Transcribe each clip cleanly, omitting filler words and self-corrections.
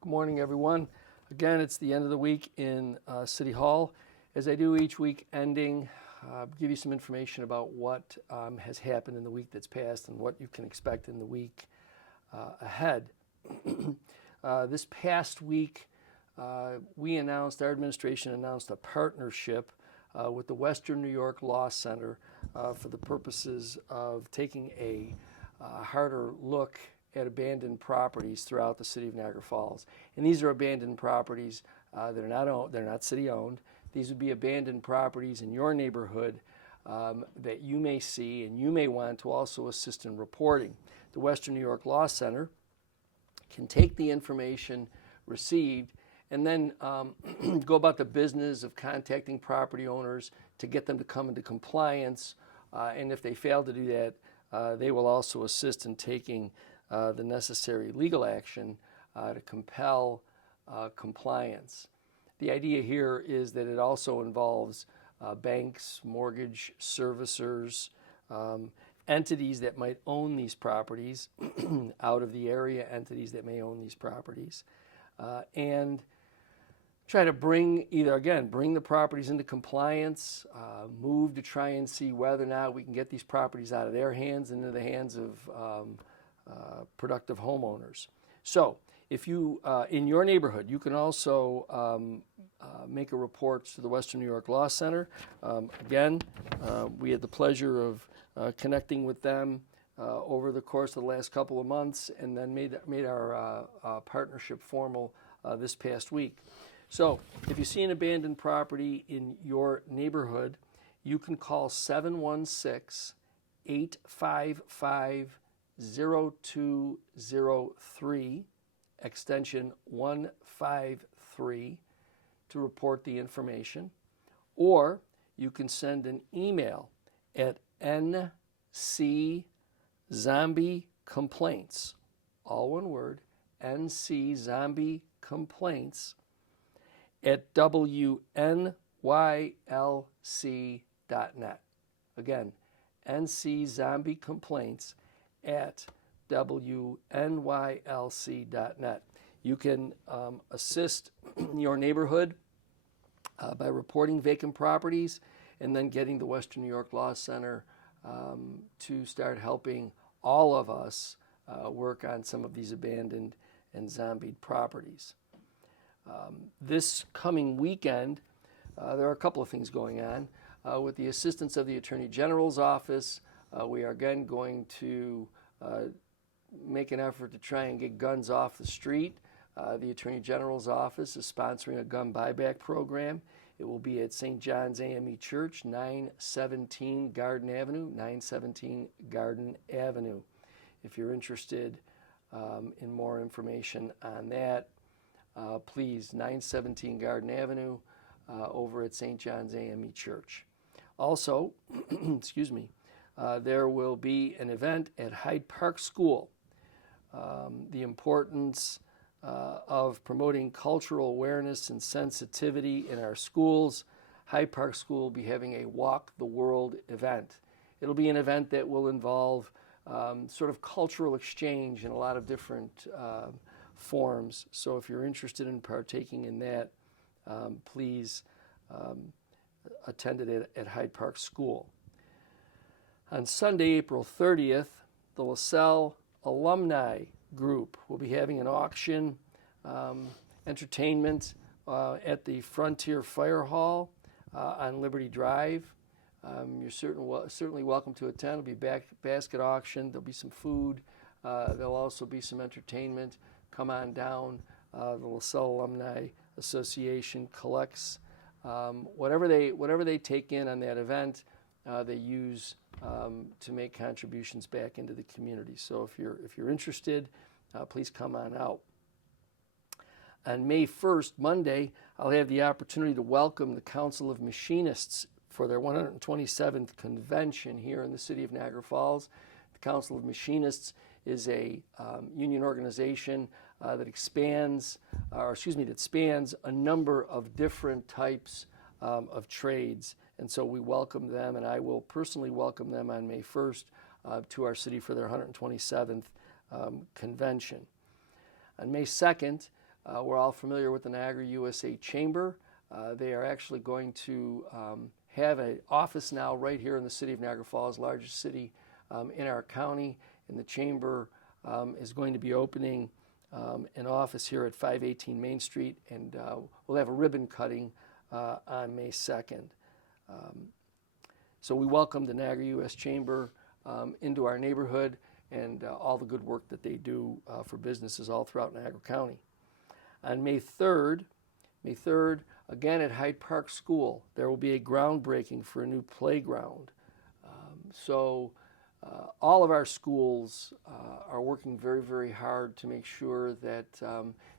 Good morning, everyone. Again, it's the end of the week in City Hall. As I do each week ending, give you some information about what has happened in the week that's passed and what you can expect in the week ahead. This past week, our administration announced a partnership with the Western New York Law Center for the purposes of taking a harder look at abandoned properties throughout the city of Niagara Falls. And these are abandoned properties they're not city owned. These would be abandoned properties in your neighborhood that you may see and you may want to also assist in reporting. The Western New York Law Center can take the information received and then go about the business of contacting property owners to get them to come into compliance. And if they fail to do that, they will also assist in taking the necessary legal action to compel compliance. The idea here is that it also involves banks, mortgage servicers, entities that might own these properties, out of the area entities that may own these properties, and try to bring the properties into compliance, move to try and see whether or not we can get these properties out of their hands and into the hands of productive homeowners. So if you, in your neighborhood, you can also make a report to the Western New York Law Center. We had the pleasure of connecting with them over the course of the last couple of months and then made our partnership formal this past week. So if you see an abandoned property in your neighborhood, you can call 716-855 0203, extension 153, to report the information. Or you can send an email at nczombiecomplaints, all one word, nczombiecomplaints at wnylc.net. Again, nczombiecomplaints at wnylc.net. You can assist your neighborhood by reporting vacant properties and then getting the Western New York Law Center to start helping all of us work on some of these abandoned and zombied properties. This coming weekend, there are a couple of things going on. With the assistance of the Attorney General's office, we are again going to make an effort to try and get guns off the street. The Attorney General's office is sponsoring a gun buyback program. It will be at St. John's AME Church, 917 Garden Avenue, 917 Garden Avenue. If you're interested in more information on that, please, 917 Garden Avenue over at St. John's AME Church. Also, excuse me, there will be an event at Hyde Park School. The importance of promoting cultural awareness and sensitivity in our schools. Hyde Park School will be having a Walk the World event. It'll be an event that will involve sort of cultural exchange in a lot of different forms. So if you're interested in partaking in that, please attend it at Hyde Park School. On Sunday, April 30th, the LaSalle Alumni Group will be having an auction, entertainment at the Frontier Fire Hall on Liberty Drive. You're certainly welcome to attend. It'll be basket auction. There'll be some food. There'll also be some entertainment. Come on down. The LaSalle Alumni Association collects whatever they take in on that event. They use to make contributions back into the community. So if you're interested, please come on out. On May 1st, Monday, I'll have the opportunity to welcome the Council of Machinists for their 127th convention here in the city of Niagara Falls. The Council of Machinists is a union organization that spans a number of different types of trades. And so we welcome them, and I will personally welcome them on May 1st to our city for their 127th convention. On May 2nd, We're all familiar with the Niagara USA Chamber. They are actually going to have an office now right here in the city of Niagara Falls, largest city in our county, and the Chamber is going to be opening an office here at 518 Main Street, and we'll have a ribbon cutting on May 2nd. So we welcome the Niagara US Chamber into our neighborhood and all the good work that they do for businesses all throughout Niagara County. On May 3rd, again at Hyde Park School, there will be a groundbreaking for a new playground. All of our schools are working very, very hard to make sure that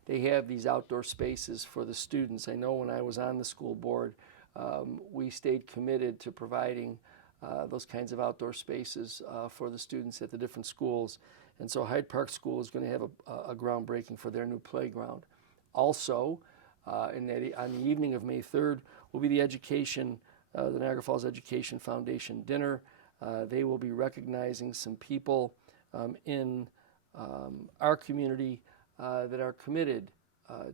they have these outdoor spaces for the students. I know when I was on the school board, we stayed committed to providing those kinds of outdoor spaces for the students at the different schools. And so Hyde Park School is going to have a groundbreaking for their new playground. Also, on the evening of May 3rd will be the Niagara Falls Education Foundation dinner. They will be recognizing some people in our community that are committed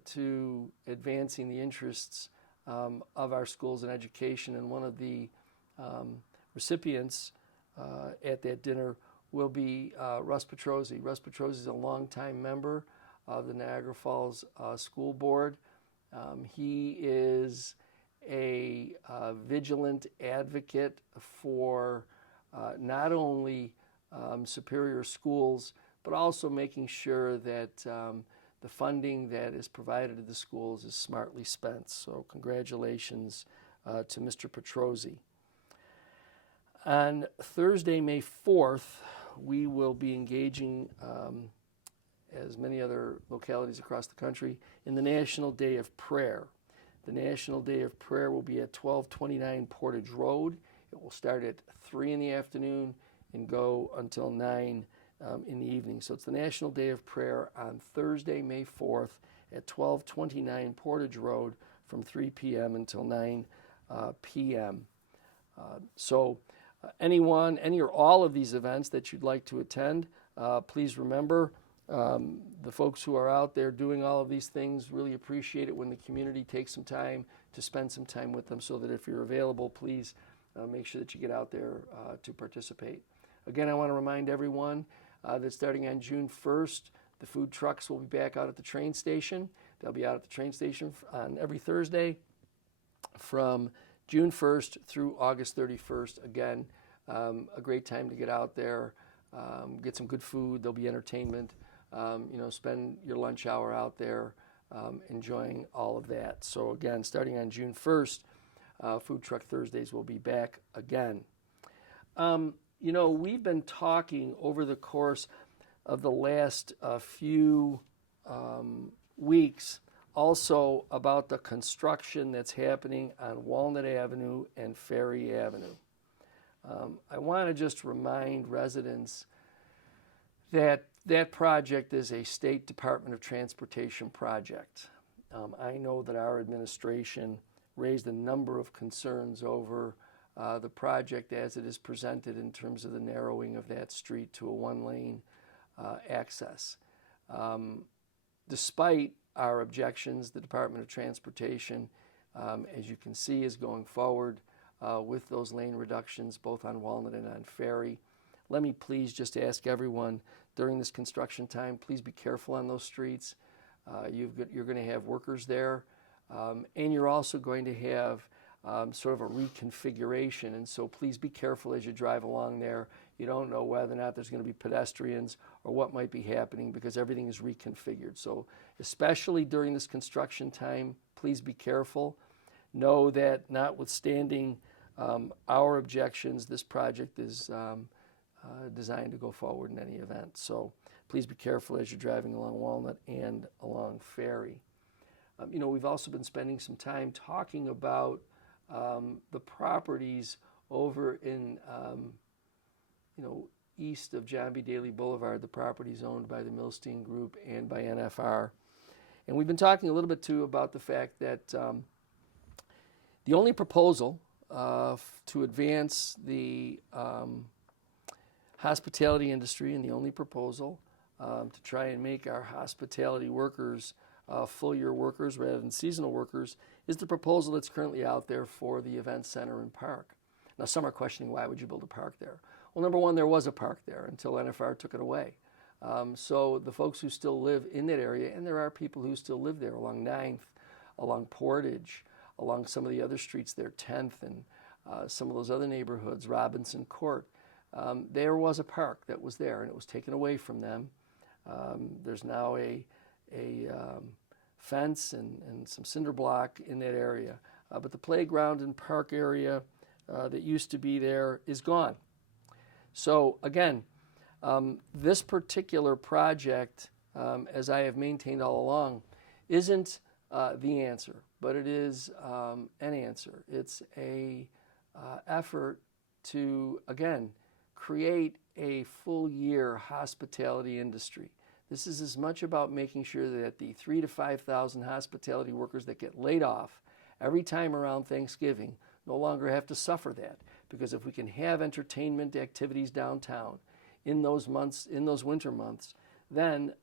to advancing the interests of our schools and education. And one of the recipients at that dinner will be Russ Petrozzi. Russ Petrozzi is a longtime member of the Niagara Falls School Board. He is a vigilant advocate for not only superior schools, but also making sure that the funding that is provided to the schools is smartly spent. So congratulations to Mr. Petrozzi. On Thursday, May 4th, we will be engaging, as many other localities across the country, in the National Day of Prayer. The National Day of Prayer will be at 1229 Portage Road. It will start at 3 in the afternoon and go until 9 in the evening. So it's the National Day of Prayer on Thursday, May 4th at 1229 Portage Road from 3 p.m. until 9 p.m. Any or all of these events that you'd like to attend, please remember the folks who are out there doing all of these things really appreciate it when the community takes some time to spend some time with them, so that if you're available, please make sure that you get out there to participate. Again, I want to remind everyone that starting on June 1st, the food trucks will be back out at the train station. They'll be out at the train station on every Thursday from June 1st through August 31st. Again, a great time to get out there, get some good food. There'll be entertainment. Spend your lunch hour out there enjoying all of that. So again, starting on June 1st, Food Truck Thursdays will be back again. We've been talking over the course of the last few weeks also about the construction that's happening on Walnut Avenue and Ferry Avenue. I want to just remind residents that that project is a State Department of Transportation project. I know that our administration raised a number of concerns over the project as it is presented in terms of the narrowing of that street to a one-lane access. Despite our objections, the Department of Transportation, as you can see, is going forward with those lane reductions both on Walnut and on Ferry. Let me please just ask everyone during this construction time, please be careful on those streets. You're going to have workers there, and you're also going to have sort of a reconfiguration, and so please be careful as you drive along there. You don't know whether or not there's going to be pedestrians or what might be happening because everything is reconfigured. So especially during this construction time, please be careful. Know that notwithstanding our objections, this project is designed to go forward in any event. So please be careful as you're driving along Walnut and along Ferry. We've also been spending some time talking about the properties over in, east of John B. Daly Boulevard, the properties owned by the Milstein Group and by NFR. And we've been talking a little bit, too, about the fact that the only proposal to advance the hospitality industry and the only proposal to try and make our hospitality workers full-year workers rather than seasonal workers is the proposal that's currently out there for the event center and park. Now, some are questioning, why would you build a park there? Well, number one, there was a park there until NFR took it away. So the folks who still live in that area, and there are people who still live there along 9th, along Portage, along some of the other streets there, 10th, and some of those other neighborhoods, Robinson Court, there was a park that was there, and it was taken away from them. There's now a fence and some cinder block in that area. But the playground and park area that used to be there is gone. So again, this particular project, as I have maintained all along, isn't the answer, but it is an answer. It's a effort to, again, create a full-year hospitality industry. This is as much about making sure that the 3,000 to 5,000 hospitality workers that get laid off every time around Thanksgiving no longer have to suffer that. Because if we can have entertainment activities downtown in those months, in those winter months, then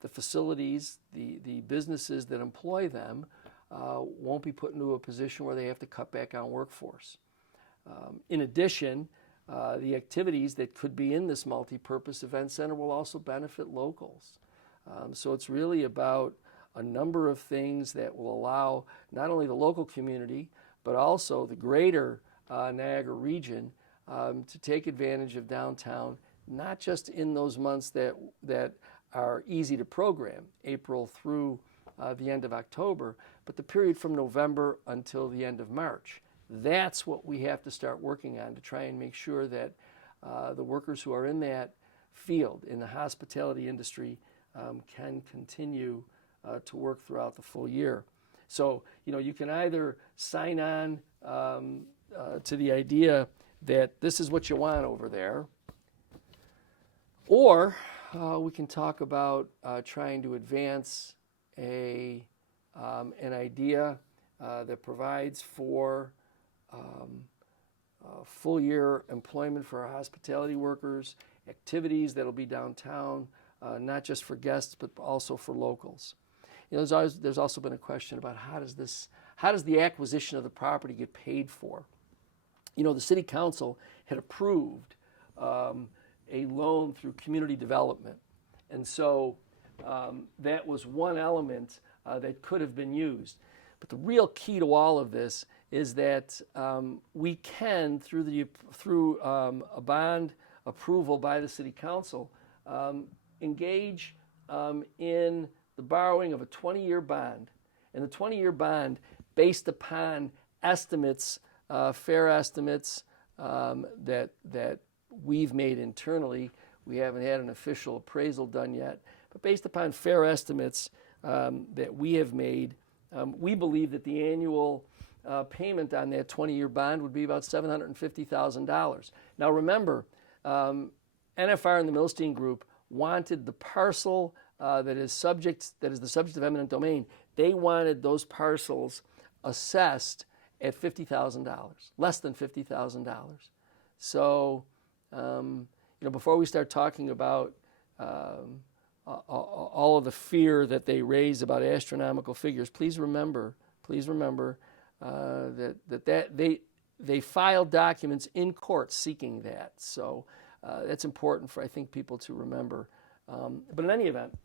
the facilities, the businesses that employ them won't be put into a position where they have to cut back on workforce. In addition, the activities that could be in this multi-purpose event center will also benefit locals. So it's really about a number of things that will allow not only the local community, but also the greater Niagara region to take advantage of downtown, not just in those months that are easy to program, April through the end of October, but the period from November until the end of March. That's what we have to start working on to try and make sure that the workers who are in that field, in the hospitality industry, can continue to work throughout the full year. So, you can either sign on to the idea that this is what you want over there, or we can talk about trying to advance an idea that provides for full-year employment for our hospitality workers, activities that'll be downtown, not just for guests, but also for locals. There's also been a question about how does the acquisition of the property get paid for? The City Council had approved a loan through community development, and so that was one element that could have been used. But the real key to all of this is that we can, through a bond approval by the City Council, engage in the borrowing of a 20-year bond. And the 20-year bond, based upon estimates, fair estimates that we've made internally, we haven't had an official appraisal done yet, but based upon fair estimates that we have made, we believe that the annual payment on that 20-year bond would be about $750,000. Now remember, NFR and the Milstein Group wanted the parcel that is the subject of eminent domain. They wanted those parcels assessed at $50,000, less than $50,000. So, before we start talking about all of the fear that they raise about astronomical figures, please remember that they filed documents in court seeking that. So that's important for, I think, people to remember. But in any event,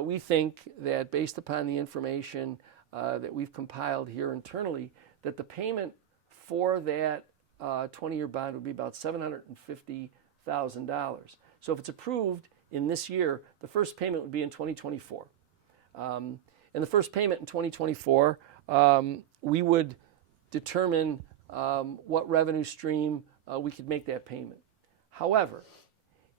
we think that based upon the information that we've compiled here internally, that the payment for that 20-year bond would be about $750,000. So if it's approved in this year, the first payment would be in 2024. And the first payment in 2024, we would determine what revenue stream we could make that payment. However,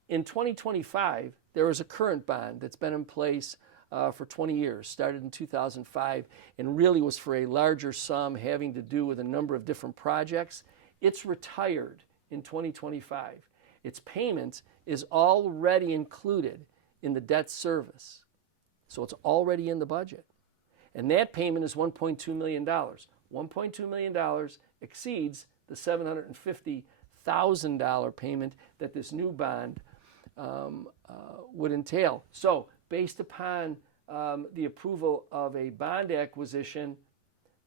in 2025, there is a current bond that's been in place for 20 years, started in 2005, and really was for a larger sum having to do with a number of different projects. It's retired in 2025. Its payment is already included in the debt service. So it's already in the budget. And that payment is $1.2 million. $1.2 million exceeds the $750,000 payment that this new bond would entail. So based upon the approval of a bond acquisition,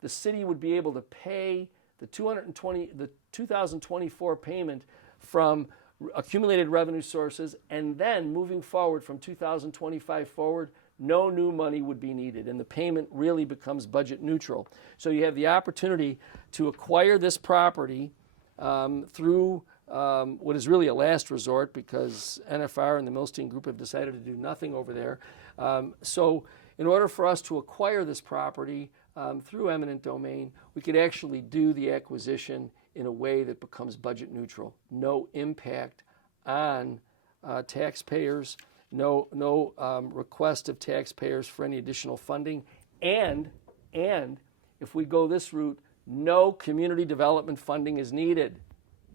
the city would be able to pay the 2024 payment from accumulated revenue sources, and then moving forward from 2025 forward, no new money would be needed, and the payment really becomes budget neutral. So you have the opportunity to acquire this property through what is really a last resort, because NFR and the Milstein Group have decided to do nothing over there. So in order for us to acquire this property through eminent domain, we could actually do the acquisition in a way that becomes budget neutral. No impact on taxpayers, no request of taxpayers for any additional funding, and if we go this route, no community development funding is needed.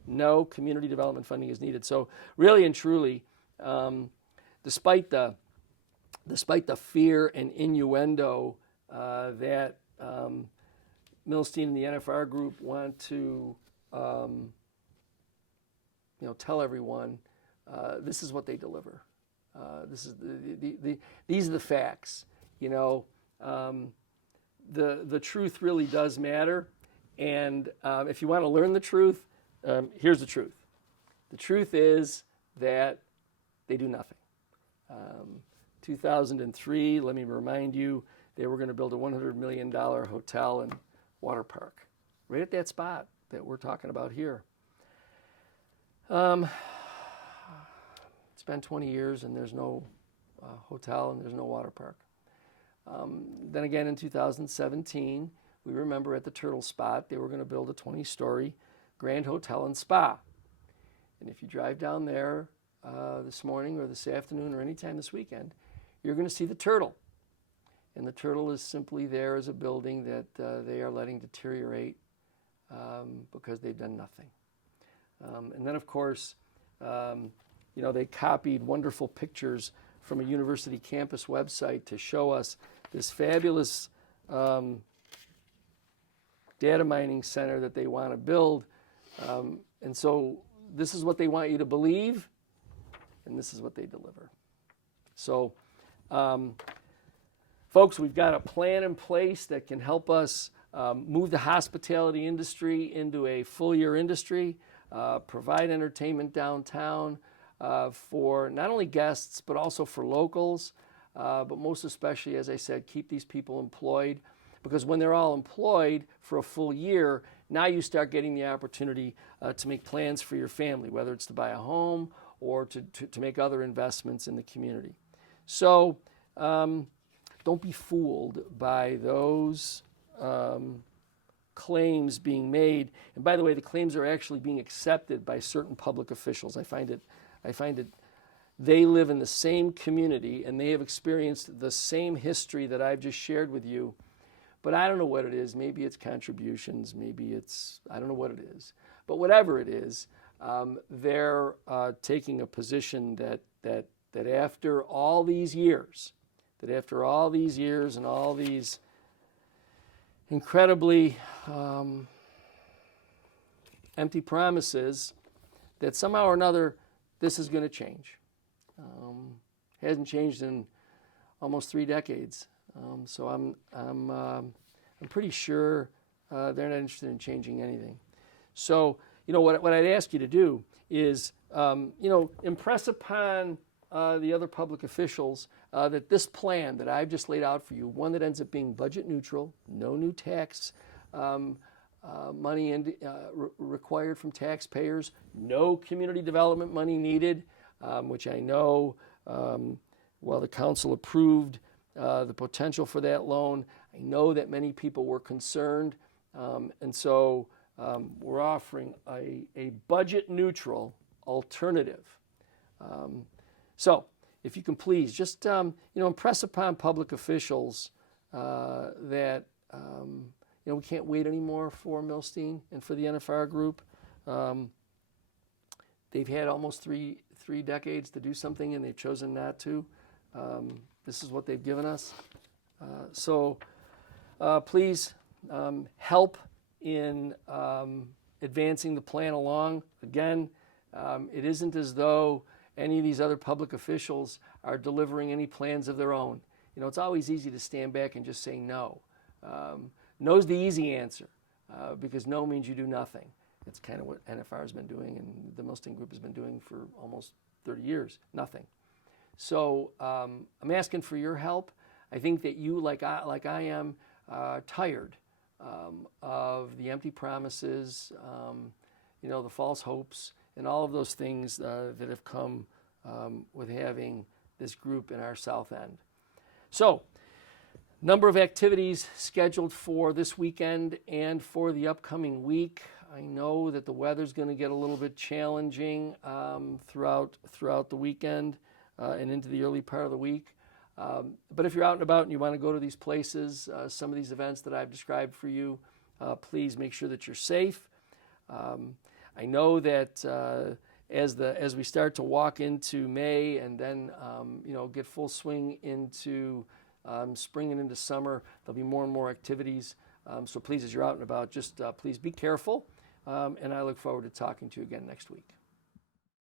No community development funding is needed. So really and truly, despite the fear and innuendo that Milstein and the NFR Group want to tell everyone, this is what they deliver. These are the facts. The truth really does matter, and if you want to learn the truth, here's the truth. The truth is that they do nothing. 2003, let me remind you, they were going to build a $100 million hotel and water park right at that spot that we're talking about here. It's been 20 years and there's no hotel and there's no water park. Then again in 2017, we remember at the Turtle Spot, they were going to build a 20-story Grand Hotel and Spa. And if you drive down there this morning or this afternoon or anytime this weekend, you're going to see the Turtle. And the Turtle is simply there as a building that they are letting deteriorate because they've done nothing. And then, of course, they copied wonderful pictures from a university campus website to show us this fabulous data mining center that they want to build. And so this is what they want you to believe, and this is what they deliver. So, folks, we've got a plan in place that can help us move the hospitality industry into a full-year industry, provide entertainment downtown for not only guests but also for locals, but most especially, as I said, keep these people employed, because when they're all employed for a full year, now you start getting the opportunity to make plans for your family, whether it's to buy a home or to make other investments in the community. So don't be fooled by those claims being made. And by the way, the claims are actually being accepted by certain public officials. I find it they live in the same community and they have experienced the same history that I've just shared with you. But I don't know what it is. Maybe it's contributions. Maybe I don't know what it is. But whatever it is, they're taking a position that after all these years, and all these incredibly empty promises, that somehow or another this is going to change. Hasn't changed in almost 3 decades. So I'm pretty sure they're not interested in changing anything. So what I'd ask you to do is impress upon the other public officials that this plan that I've just laid out for you, one that ends up being budget neutral, no new tax money required from taxpayers, no community development money needed, which I know, while the council approved the potential for that loan, I know that many people were concerned, and so we're offering a budget neutral alternative. So if you can please just impress upon public officials that we can't wait anymore for Milstein and for the NFR Group. They've had almost three decades to do something, and they've chosen not to. This is what they've given us. So please help in advancing the plan along. Again, it isn't as though any of these other public officials are delivering any plans of their own. it's always easy to stand back and just say no. No's the easy answer because no means you do nothing. It's kind of what NFR has been doing and the Milstein Group has been doing for almost 30 years, nothing. So I'm asking for your help. I think that you, like I am, tired of the empty promises, the false hopes, and all of those things that have come with having this group in our South End. So, number of activities scheduled for this weekend and for the upcoming week. I know that the weather's going to get a little bit challenging throughout the weekend and into the early part of the week. But if you're out and about and you want to go to these places, some of these events that I've described for you, please make sure that you're safe. I know that as we start to walk into May and then get full swing into spring and into summer, there'll be more and more activities. So please, as you're out and about, just please be careful. And I look forward to talking to you again next week.